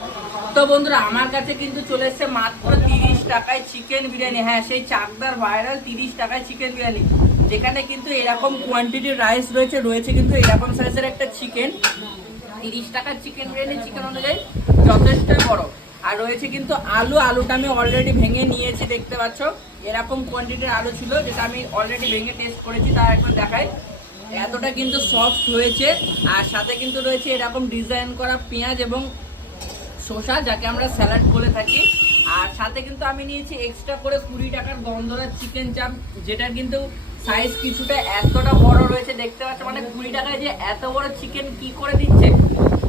তো বন্ধুরা আমার কাছে কিন্তু চলে এসেছে মাত্র 30 টাকায় চিকেন বিরিয়ানি। হ্যাঁ, সেই চাকদার ভাইরাল 30 টাকায় চিকেন বিরিয়ানি, যেখানে কিন্তু এরকম কোয়ান্টিটির রাইস রয়েছে কিন্তু এরকম সাইজের একটা চিকেন। 30 টাকার চিকেন বিরিয়ানি চিকেন অনুযায়ী যথেষ্ট বড়। আর রয়েছে কিন্তু আলুটা আমি অলরেডি ভেঙে নিয়েছি, দেখতে পাচ্ছ এরকম কোয়ান্টিটির আলু ছিল, যেটা আমি অলরেডি ভেঙে টেস্ট করেছি, তার একটু দেখাই। এতটা কিন্তু সফট হয়েছে। আর সাথে কিন্তু রয়েছে এরকম ডিজাইন করা পেঁয়াজ এবং শসা, যাকে আমরা স্যালাড বলে থাকি। আর সাথে কিন্তু আমি নিয়েছি এক্সট্রা করে 20 টাকার গন্ধরাজ চিকেন চাপ, যেটার কিন্তু সাইজ কিছুটা এতটা বড় রয়েছে, দেখতে পাচ্ছ। মানে 20 টাকায় যে এত বড় চিকেন কি করে দিচ্ছে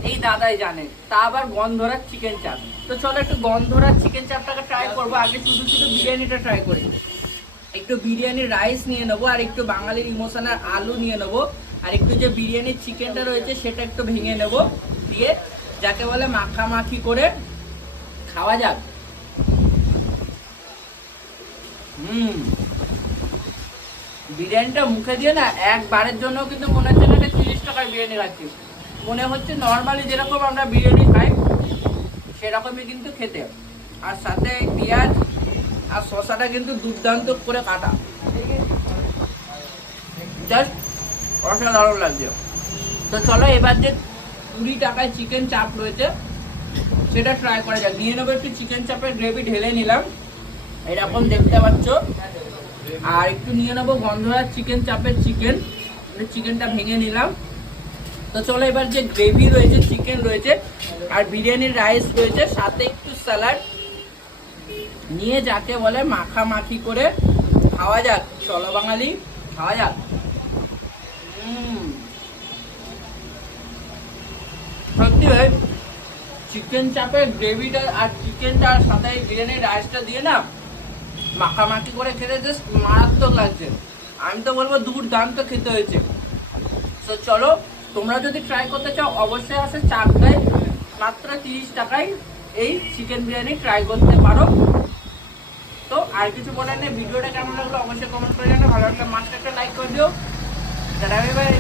এই দাদাই জানে, তা আবার গন্ধরাজ চিকেন চাপ। তো চলো একটু গন্ধরাজ চিকেন চাপটাকে ট্রাই করবো। আগে শুধু বিরিয়ানিটা ট্রাই করি। একটু বিরিয়ানির রাইস নিয়ে নেবো, আর একটু বাঙালির ইমোশনাল আলু নিয়ে নেবো, আর একটু যে বিরিয়ানির চিকেনটা রয়েছে সেটা একটু ভেঙে নেবো, দিয়ে যাকে বলে মাখামাখি করে খাওয়া যাক। বিরিয়ানিটা মুখে দিয়ে না একবারের জন্য কিন্তু মনে হচ্ছে না 30 টাকার বিরিয়ানি খাচ্ছি। মনে হচ্ছে নর্মালি যেরকম আমরা বিরিয়ানি খাই সেরকমই কিন্তু খেতে। আর সাথে পেঁয়াজ আর শসাটা কিন্তু দুর্দান্ত করে কাটা, জাস্ট অসাধারণ লাগছে। তো চলো এবার যে 20 টাকায় চিকেন চাপ রয়েছে সেটা ট্রাই করা যাক। নিয়ে নেবো একটু চিকেন চাপের গ্রেভি, ঢেলে নিলাম এরকম দেখতে পাচ্ছ। আর একটু নিয়ে নেবো গন্ধরাজ চিকেন চাপের চিকেনটা ভেঙে নিলাম। তো চলো এবার যে গ্রেভি রয়েছে, চিকেন রয়েছে আর বিরিয়ানির রাইস রয়েছে, সাথে একটু স্যালাড নিয়ে যাকে বলে মাখামাখি করে খাওয়া যাক। চলো বাঙালি, খাওয়া যাক। সত্যি ভাই, চিকেন চাপের গ্রেভিটা আর চিকেনটা আর সাথে বিরিয়ানির রাইসটা দিয়ে না মাখামাখি করে খেতে জাস্ট মারাত্মক লাগছে। আমি তো বলবো দুর্দান্ত খেতে হয়েছে। তো চলো তোমরা যদি ট্রাই করতে চাও অবশ্যই আসে চাকদায়, মাত্র 30 টাকায় এই চিকেন বিরিয়ানি ট্রাই করতে পারো। তো আর কিছু বলার নেই। ভিডিওটা কেমন লাগলো অবশ্যই কমেন্ট করে জানাও। ভালো লাগলে মাস্ট একটা লাইক করে দিও। Tata bye bye.